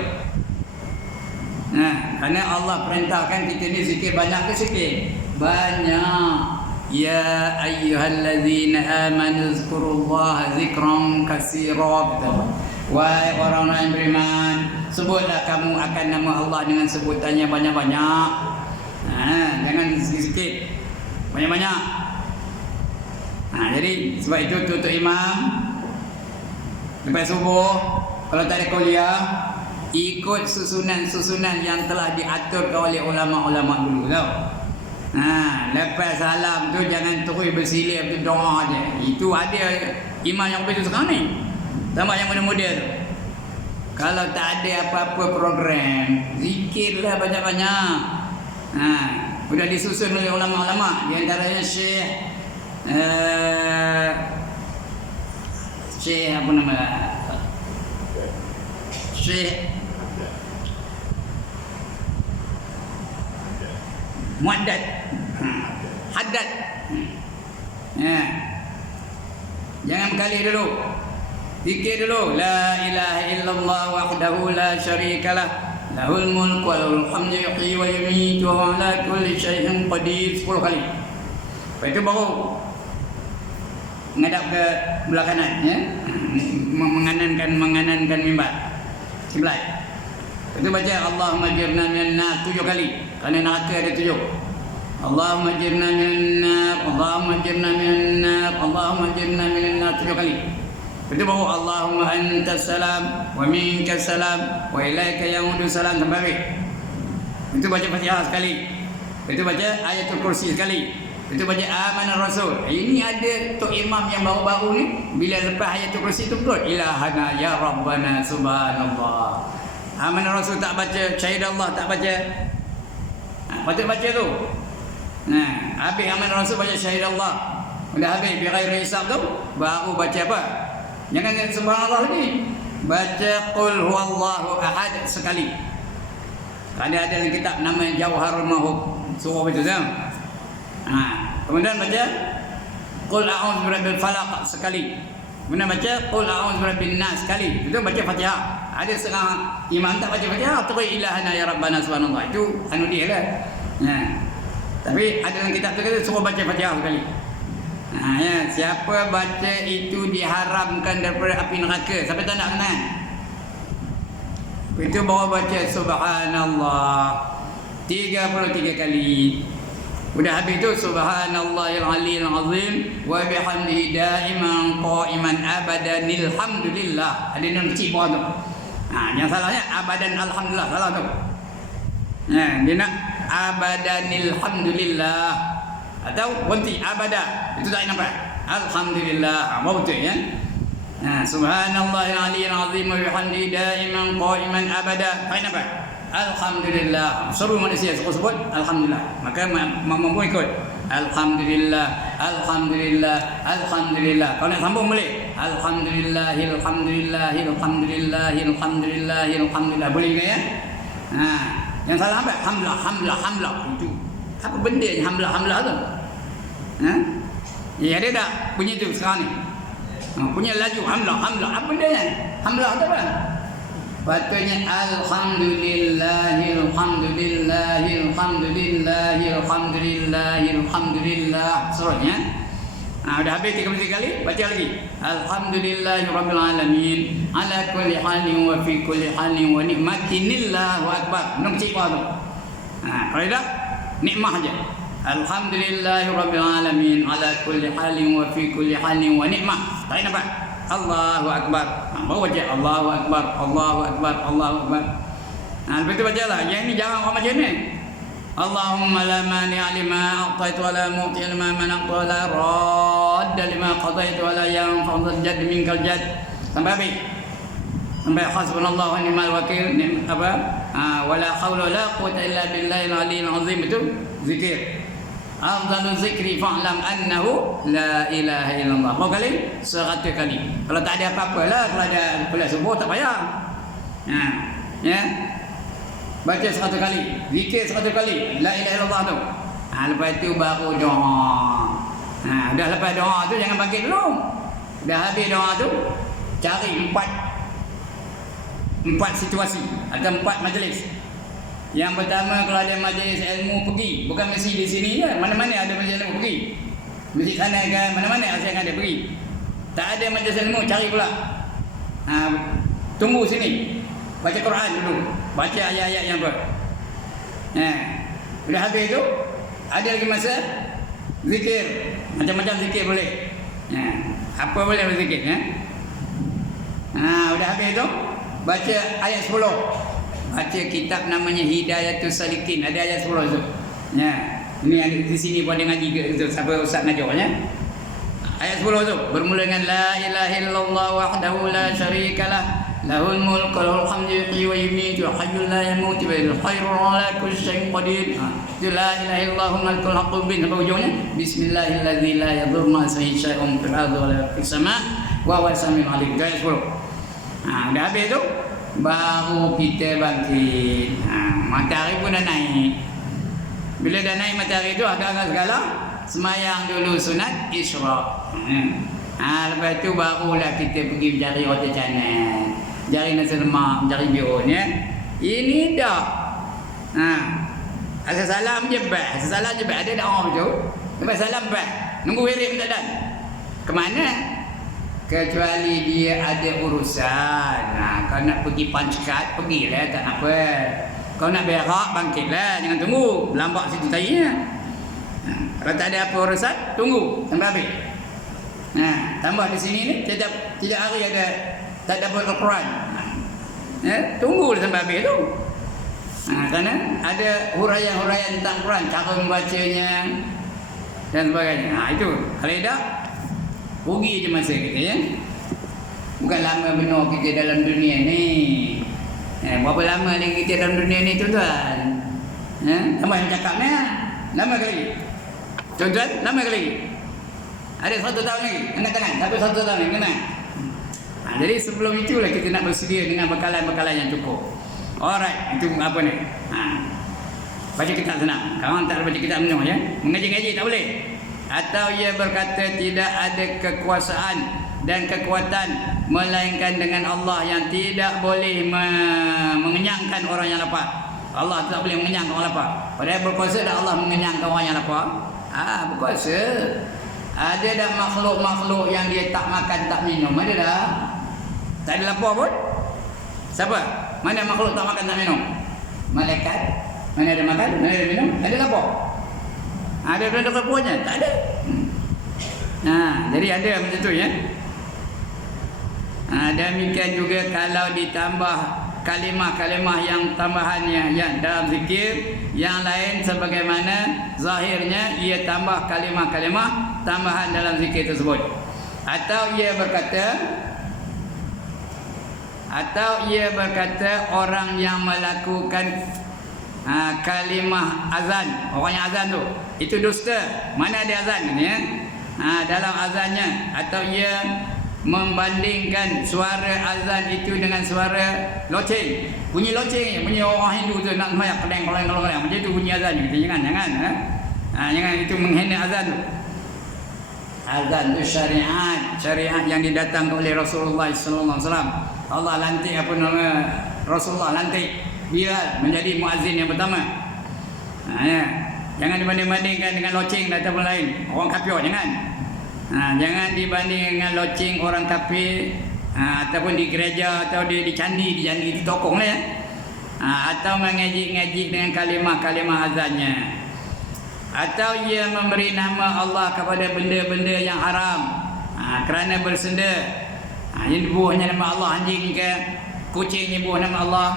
Kerana Allah perintahkan kita ni zikir banyak ke sikit? Banyak. Ya ayyuhallazina amanu zkurullaha zikran katsira. Wahai orang-orang yang beriman, sebutlah kamu akan nama Allah dengan sebutannya banyak-banyak. Jangan sikit-sikit, banyak-banyak. Jadi sebab itu tutup imam lepas subuh, kalau tak ada kuliah, ikut susunan-susunan yang telah diaturkan oleh ulama-ulama dulu tau. Lepas salam tu jangan terus bersilir tu doa aja. Itu ada imam yang begitu sekarang ni. Sama yang muda-muda tu. Kalau tak ada apa-apa program, zikirlah banyak-banyak. Sudah disusun oleh ulama-ulama. Di antaranya Syekh apa nama? Syekh Muaddad, Haddad. Jangan berkali dulu. Zikir dulu. La ilaha illallah wahdahu la syarikalah. Lahul mulku wa lahul hamdu yuhyi wa yumiitu wa ala kulli syai'in qadir 10 kali. Lepas itu baru menghadap ke belah kanan, ya. Menganankan mimbar kiblat. Itu baca Allahumma jirna minan nar 7 kali. Kerana neraka ada 7. Allahumma jirna minan nar, Allahumma jirna minan nar, Allahumma jirna minan nar 7 kali. Itu baru Allahumma antas salam wa minkas salam wa ilaika yaudu salam sampai habis. Itu baca Fatihah sekali. Itu baca ayatul kursi sekali. Itu baca amanah rasul. Ini ada tok imam yang baru-baru ni bila lepas ayatul kursi itu betul ilahana ya rabbana subhanallah. Amanah rasul tak baca, syahidallah tak baca. Patut baca tu. Nah, habis amanah rasul baca syahidallah. Dah habis bi ghairi hisab tu baru baca apa? Jangan subhanallah lagi. Baca qul huwallahu ahad sekali. Ada dalam kitab nama Jauharul Mahub surah itu kan. Kemudian baca qul a'udzu birabbil falaq sekali. Kemudian baca qul a'udzu birabbin nas sekali. Itu baca Fatihah. Ada setengah imam tak baca Fatihah, terus ilahana ya rabbana subhanallah. Itu anu dia lah. Tapi ada dalam kitab tu kata suruh baca Fatihah sekali. Ya, siapa baca itu diharamkan daripada api neraka. Siapa tak nak kenal? Itu bawa baca subhanallah 33 kali. Udah habis itu subhanallahil aliyil azim wa bihamdihi daiman qa'iman abadan alhamdulillah. Ada nun kecil bawah tu. Yang salahnya abadan alhamdulillah, salah tu. Dia nak abadan alhamdulillah atau berhenti abada. Itu tak nampak. Alhamdulillah. Apa betul ya? Subhanallahil aliyil azim wa bihamdihi daiman qa'iman abada. Tak nampak. Alhamdulillah. Seru manusia sebut alhamdulillah. Maka mampu ikut. Alhamdulillah, alhamdulillah, alhamdulillah. Kalau nak sambung boleh. Alhamdulillahil hamdulillahil hamdulillahil hamdulillahil hamdulillah. Boleh ke ya? Yang salah apa? Hamlah, hamlah, hamlah. Itu apa benda ni hamlah tu? Ya ada tak bunyi tu sekarang ni? Punya laju hamlah. Apa benda ni? Hamlah tu apa? Patutnya alhamdulillahil hamdulillahil hamdulillahil hamdulillahil hamdulillah. Seterusnya. Dah habis 33 kali, baca lagi. Alhamdulillahirabbil alamin ala kulli halin wa fi kulli halin wa ni'matinillahu akbar. Nak cik apa tu? Kalau tak nikmah aja. Alhamdulillahirabbil alamin ala kulli halin wa fi kulli halin wa ni'mah. Tak nampak? Allahu akbar. Baru baca Allahu akbar, Allahu akbar, Allahu akbar. Lepas tu bacalah. Yang ni jangan orang macam ni. Allahumma la mani'a lima a'taitu wa la mu'ti' lima mana'ta wa la radda lima qadaitu wa la yanfa'u dzal jadd minkal jadd. Sampai habis. Sampai hasbunallahu wa ni'mal wakil. Apa? Wala haula wala quwwata illa billahil aliyyil azim. Itu zikir. Afdalu zikri fa'lam annahu la ilaha illallah. Berapa kali? 100 kali. Kalau tak ada apa-apa lah, kalau ada kuliah subuh tak payah. Ya. Baca 100 kali, zikir 100 kali la ilaha illallah tu. Lepas tu baru doa. Dah lepas doa tu jangan bangkit dulu. Dah habis doa tu cari empat situasi atau 4 majlis. Yang pertama, kalau ada majlis ilmu pergi, bukan mesti di sini je, mana-mana ada majlis ilmu pergi. Mesti sana kan, mana-mana asyik ada pergi. Tak ada majlis ilmu, cari pula. Tunggu sini. Baca Quran dulu. Baca ayat-ayat yang apa. Sudah habis tu, ada lagi masa zikir. Macam-macam zikir boleh. Apa boleh berzikir? Sudah habis tu, baca ayat 10. Baca kitab namanya Hidayatul Salikin. Ada ayat 10 tu. Ini ada di sini pun ada ngaji ke tu. Siapa ustaz ngajarnya? Ayat 10 tu bermula dengan la ilaha illallah wahdahu la syarikalah lahul mulku wa lahul hamdu yuhyi wa yumiitu hayyul la yamutu wa lahu khairun ala kulli syai'in qadir. La ilaha illallah malikul haqqul bin. Sampai ujungnya bismillahilladzi la yadurru ma'a ismihi syai'un fil ardi wa la fis sama' wa huwas samiul alim. Ayat 10. Dah habis tu baru kita bangkit. Matahari pun dah naik. Bila dah naik matahari tu agak-agak segala semayang dulu sunat isyraq. Lepas tu barulah kita pergi mencari roti canai, cari nasi lemak, mencari bihun ya. Ini dah. Asal salam je bah. Asal salam je bah. Ada tak orang tu? Lepas salam bah. Nunggu wirid pun tak dan. Ke mana? Kecuali dia ada urusan. Kalau nak pergi pancat, pergilah, tak apa. Kalau nak berak, bangkitlah. Jangan tunggu, lambat situ tayanya. Kalau tak ada apa urusan, tunggu sampai habis. Nah, tambah di sini ni tidak hari ada tadabbur Al-Quran. Tunggu sampai habis tu. Kerana ada huraian-huraian tentang Quran, cara membacanya dan sebagainya. Itu kalau tidak, rugi je masa kita ya. Bukan lama benar kita dalam dunia ni. Berapa lama lagi kita dalam dunia ni tuan-tuan? Tambah yang cakap ni, lama ke lagi? Tuan-tuan, lama ke lagi? Ada 1 tahun lagi, kena tangan. Tapi 1 tahun lagi, kena. Jadi sebelum itulah kita nak bersedia dengan bekalan-bekalan yang cukup. Alright, itu apa ni? Baca kitab senang. Kawan tak baca kitab penuh ya. Mengaji-ngaji tak boleh. Atau ia berkata tidak ada kekuasaan dan kekuatan melainkan dengan Allah yang tidak boleh mengenyangkan orang yang lapar. Allah tak boleh mengenyangkan orang lapar. Padahal berkuasa dah Allah mengenyangkan orang yang lapar. Berkuasa. Ada dah makhluk-makhluk yang dia tak makan tak minum. Ada dah. Tak ada lapar pun. Siapa? Mana makhluk tak makan tak minum? Malaikat. Mana ada makan, mana ada minum, ada lapar. Ada benda kepunya? Tak ada. Jadi ada macam tu ya. Demikian juga kalau ditambah kalimah-kalimah yang tambahannya yang dalam zikir yang lain sebagaimana zahirnya ia tambah kalimah-kalimah tambahan dalam zikir tersebut. Atau ia berkata orang yang melakukan kalimah azan, orang yang azan tu itu dusta. Mana ada azan ni ya? Dalam azannya, atau ia membandingkan suara azan itu dengan suara loceng. Bunyi loceng, bunyi orang Hindu tu nak sembahyang keleng-keleng macam tu bunyi azan kita. Jangan jangan itu menghina azan tu. Azan tu syariat yang didatangkan oleh Rasulullah sallallahu alaihi wasallam. Allah lantik apa nama Rasulullah lantik Bilal menjadi muazzin yang pertama. Ya. Jangan dibanding-bandingkan dengan loceng ataupun lain. Orang kafir jangan. Jangan dibanding dengan loceng orang kafir ataupun di gereja atau di candi di tokong lah ya. Atau mengaji-ngaji dengan kalimah-kalimah azannya. Atau ia memberi nama Allah kepada benda-benda yang haram kerana bersenda. Yang dibuahnya nama Allah, anjing ke kucing dibuah nama Allah,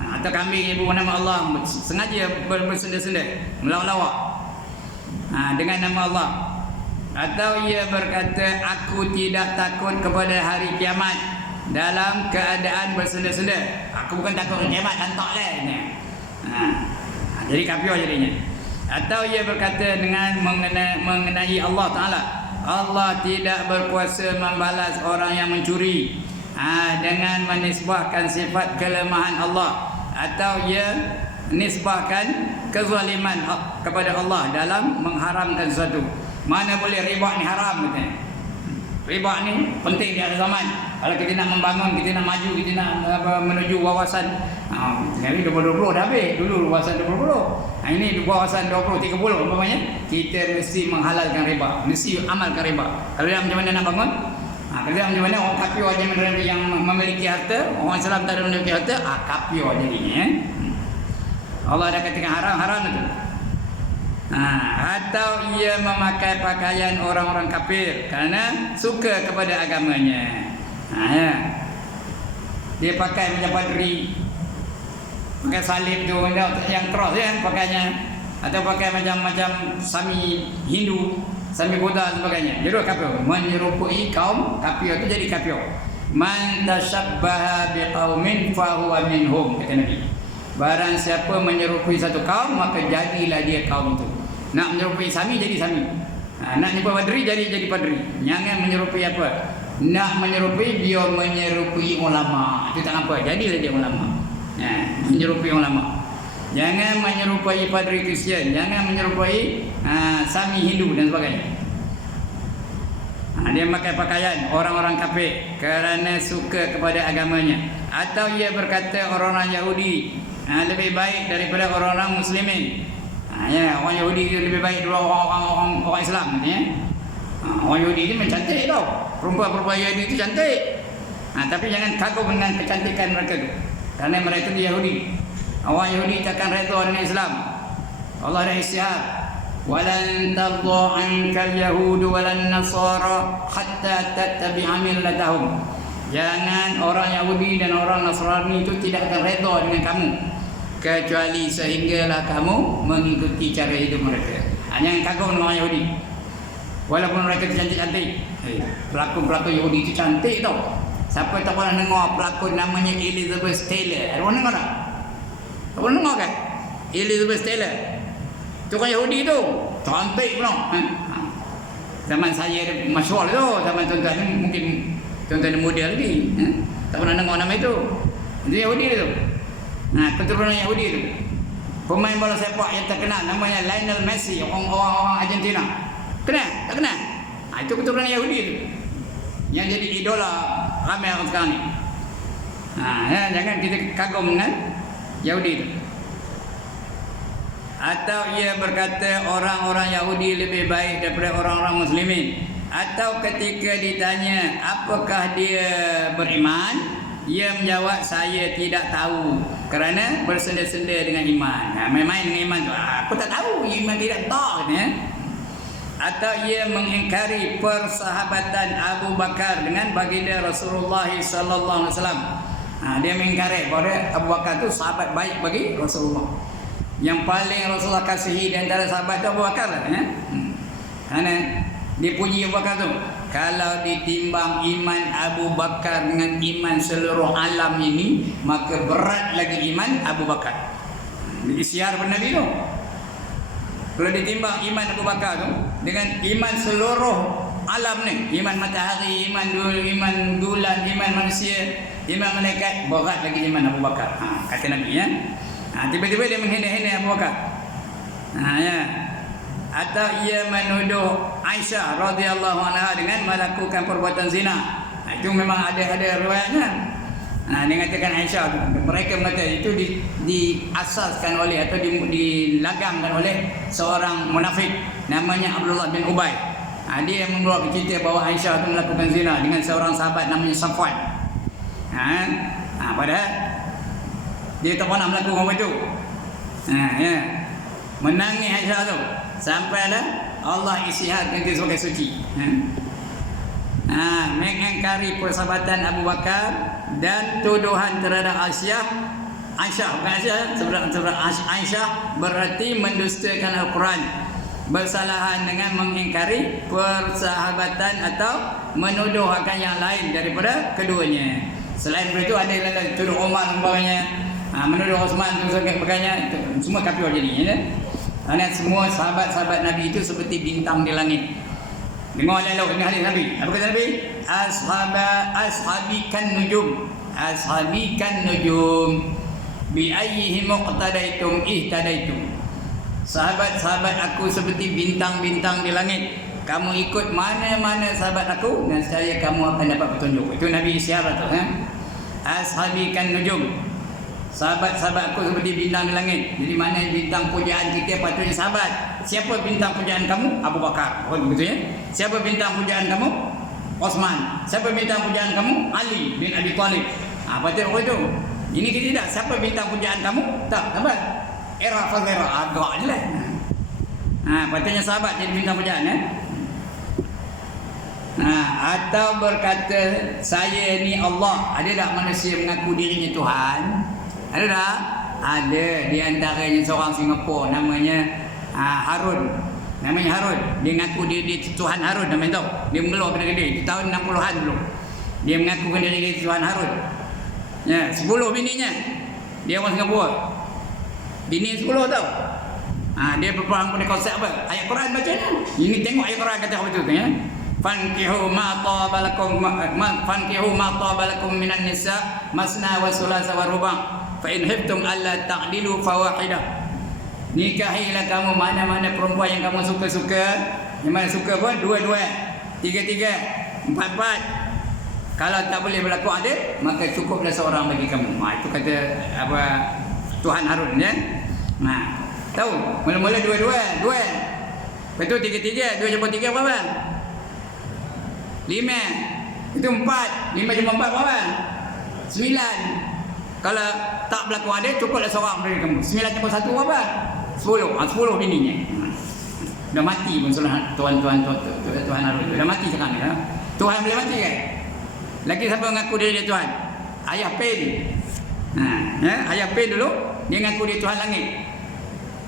atau kambing dibuah nama Allah, sengaja bersenda-senda melawak-lawak dengan nama Allah. Atau ia berkata aku tidak takut kepada hari kiamat dalam keadaan bersenda-senda. Aku bukan takut kiamat, lantak lah ni. Jadi kafir jadinya. Atau ia berkata dengan mengenai Allah Ta'ala, Allah tidak berkuasa membalas orang yang mencuri dengan menisbahkan sifat kelemahan Allah. Atau ia nisbahkan kezaliman kepada Allah dalam mengharamkan sesuatu. Mana boleh riba ni haram katanya. Riba ni penting di akhir zaman. Kalau kita nak membangun, kita nak maju, kita nak menuju wawasan ini 2020 dah habis. Dulu wawasan 2020. Ini wawasan 20-30 umpamanya. Kita mesti menghalalkan riba, mesti amalkan riba. Kalau dia macam mana nak bangun? Kalau dia macam mana orang kafir yang memiliki harta, orang Islam tak ada memiliki harta, kafir jadinya. Allah dah katakan haram itu. Atau ia memakai pakaian orang-orang kafir kerana suka kepada agamanya. Dia pakai macam padri, pakai salib tu yang cross ya pakainya, atau pakai macam Sami Hindu, Sami Buddha dan sebagainya. Jadi kafir, menyerupai kaum kafir itu jadi kafir. Man tashabbaha biqaumin fahuwa minhum, kata Nabi. Barang siapa menyerupai satu kaum, maka jadilah dia kaum itu. Nak menyerupai Sami, jadi Sami. Nak menyerupai Padri, jadi Padri. Jangan menyerupai apa? Nak menyerupai, dia menyerupai ulama. Itu tak apa, jadilah dia ulama. Menyerupai ulama. Jangan menyerupai Padri Kristian, jangan menyerupai Sami Hindu dan sebagainya. Dia pakai pakaian orang-orang kafir kerana suka kepada agamanya. Atau ia berkata orang-orang Yahudi lebih baik daripada orang-orang Muslimin. Orang Yahudi lebih baik daripada orang Islam katanya. Orang Yahudi ni mencantik tau. Perempuan-perempuan Yahudi itu cantik. Tapi jangan kagum dengan kecantikan mereka tu. Kerana mereka itu Yahudi. Orang Yahudi takkan redha dengan Islam. Allah dah isytihar. walan tardha 'anka al-yahud walan nasara hatta tattabi'a millatahum. Jangan orang Yahudi dan orang Nasrani itu tidak akan redha dengan kamu kecuali sehinggalah kamu mengikuti cara hidup mereka. Hanya yang kagum dengan orang Yahudi. Walaupun mereka cantik-cantik. Pelakon-pelakon Yahudi itu cantik tau. Siapa tak pernah dengar pelakon namanya Elizabeth Taylor? Ada orang dengar tak? Tak pernah dengar kan? Elizabeth Taylor. Itu orang Yahudi tu. Cantik pula. Zaman saya masyhur tu. Zaman tuan-tuan ni mungkin tuan-tuan muda lagi. Tak pernah dengar nama itu. Itu Yahudi tu. Keturunan Yahudi tu. Pemain bola sepak yang terkenal namanya Lionel Messi. Orang Argentina. Kenal? Tak kenal? Itu keturunan Yahudi tu. Yang jadi idola ramai orang sekarang ni. Jangan kita kagum dengan Yahudi tu. Atau ia berkata orang-orang Yahudi lebih baik daripada orang-orang Muslimin. Atau ketika ditanya apakah dia beriman, ia menjawab saya tidak tahu kerana bersenda-senda dengan iman. Main-main dengan iman tu. Aku tak tahu iman tidak tak katanya. Atau ia mengingkari persahabatan Abu Bakar dengan baginda Rasulullah sallallahu alaihi wasallam. Dia mengingkari bahawa Abu Bakar tu sahabat baik bagi Rasulullah. Yang paling Rasulullah kasihi di antara sahabat tu Abu Bakar lah, ya. Kerana dia puji Abu Bakar tu. Kalau ditimbang iman Abu Bakar dengan iman seluruh alam ini, maka berat lagi iman Abu Bakar. Disiar pada Nabi tu. Kalau ditimbang iman Abu Bakar tu dengan iman seluruh alam ni, iman matahari, iman bulan, iman manusia, iman malaikat, berat lagi iman Abu Bakar. Kata Nabi, ya. Tiba-tiba dia menghina-hina Abu Bakar. Ya. Atau ia menuduh Aisyah radhiyallahu anha dengan melakukan perbuatan zina. Itu memang ada riwayatnya. Dia katakan Aisyah, mereka mengata itu diasaskan oleh atau dilagamkan oleh seorang munafik namanya Abdullah bin Ubay. Dia yang membawa cerita bahawa Aisyah itu melakukan zina dengan seorang sahabat namanya Safwan. Padahal dia tak pernah melakukan apa itu. Ya. Menangis Aisyah tu sampailah Allah isihatkan dia sebagai suci. Mengingkari persahabatan Abu Bakar dan tuduhan terhadap Aisyah bukan Aisyah berarti mendustakan Al-Quran, bersalahan dengan mengingkari persahabatan atau menuduh akan yang lain daripada keduanya. Selain itu ada yang tuduh Umar umpamanya, menuduh Uthman dan sebagainya, semua kafir jadinya, ya. Kerana semua sahabat-sahabat Nabi itu seperti bintang di langit. Dengar lalu ini hadis Nabi. Apa kata Nabi? Ashabikan nujum bi ayyihim muqtadaitum ihtadaitum. Sahabat-sahabat aku seperti bintang-bintang di langit. Kamu ikut mana-mana sahabat aku, dan saya kamu akan dapat petunjuk. Itu Nabi isyarat tu, Ashabikan nujum. Sahabat-sahabat aku seperti bintang di langit. Jadi mana bintang pujaan kita patutnya sahabat. Siapa bintang pujaan kamu? Abu Bakar. Betul ya? Siapa bintang pujaan kamu? Osman. Siapa bintang pujaan kamu? Ali bin Abi Thalib. Patut itu. Ini tidak. Siapa bintang pujaan kamu? Tak. Apa? Era Fazera. Agak je lah. Patutnya sahabat jadi bintang pujaan, ya. Atau berkata saya ni Allah. Ada tak manusia mengaku dirinya Tuhan? Ada tak? Ada. Di antaranya seorang Singapura namanya Harun. Dia mengaku dia Tuhan Harun, namanya tahu. Dia mengeluar pada dia. Itu tahun 60-an dulu. Dia mengakukan diri dia Tuhan Harun. Ya, 10 bininya. Dia orang Singapura. Bini 10 tahu. Dia berperang pada konsep apa? Ayat Quran baca ni. Ini tengok ayat Quran kata apa tu, ya. Fankihu ma taba lakum minan nisa masna wa sulasa wa ruba'. Fa in hibtum alla ta'dilu fawahidah. Nikahilah kamu mana-mana perempuan yang kamu suka-suka. Yang mana suka pun dua-dua, tiga-tiga, empat-empat. Kalau tak boleh berlaku adil, maka cukuplah seorang bagi kamu. Itu kata apa Tuhan Harun, ya. Tahu? Mula-mula dua. Lepas tu tiga-tiga, 2 jumpa 3 berapa? 5. Itu 4. 5 jumpa 4 berapa? 9. Kalau tak berlaku adil, cukuplah seorang dari kamu. 9 jumpa 1 berapa? 10. 10 bininya. Dah mati pun Tuhan Harun dah mati sekarang ya. Tuhan boleh mati kan? Lagi siapa mengaku dia Tuhan? Ayah Pen. Ya, ayah Pen dulu dia mengaku dia Tuhan langit.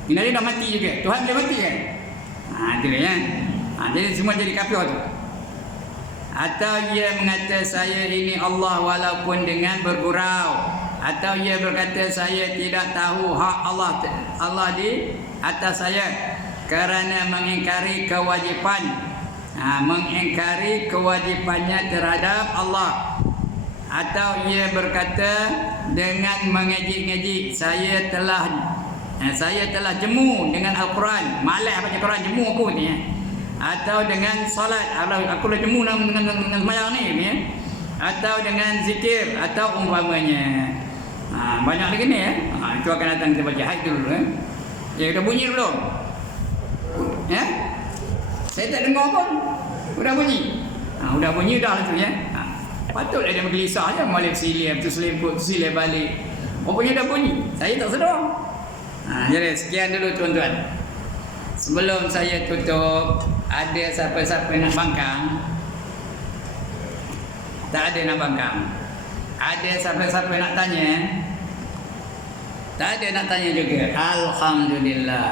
Ini dia dah mati juga. Tuhan boleh mati kan? Itu dia ya. Jadi semua jadi kafir tu. Atau ia mengata saya ini Allah walaupun dengan bergurau. Atau ia berkata saya tidak tahu hak Allah di atas saya kerana mengingkari kewajipan. Mengingkari kewajipannya terhadap Allah. Atau ia berkata dengan mengejek-ngejek saya telah jemu dengan Al-Quran. Malas baca Quran, jemu aku ni ya. Atau dengan solat, aku dah jemu dengan sembahyang ni ya. Atau dengan zikir atau umpamanya. Banyak lagi ni ya. Itu akan datang kita baca haid dulu ya. Ya dah bunyi belum? Ya? Saya tak dengar pun. Sudah bunyi. Sudah bunyi dah tu ya. Patutlah dia bergelisah je, Malik silap tu seliput, silap balik. Rupanya dah bunyi. Saya tak sedar. Jadi sekian dulu tuan-tuan. Sebelum saya tutup, ada siapa-siapa nak bangkang? Tak ada nak bangkang. Ada siapa-siapa nak tanya? Tak ada nak tanya juga. Alhamdulillah.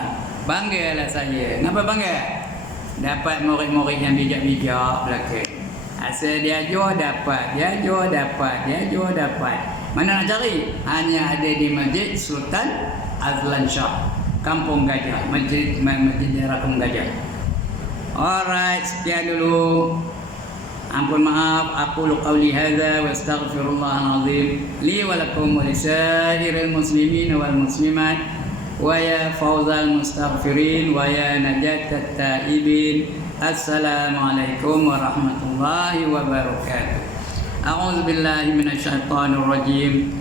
Banggalah saya. Kenapa bangga? Dapat murid-murid yang bijak-bijak belakang. Asal dia jual dapat, dia jual dapat, dia jual dapat. Mana nak cari? Hanya ada di Masjid Sultan Azlan Shah, Kampung Gajah, Masjid daerah Kampung Gajah. Alright, sekian dulu. Ampun maaf, aqulu qawli hadza wa astaghfirullahal azim li wa lakum wa lisairil muslimin wal muslimat wa ya fawzal mustaghfirin wa ya najatat taibin. Assalamualaikum warahmatullahi wabarakatuh. A'udzu billahi minasyaitonir rajim.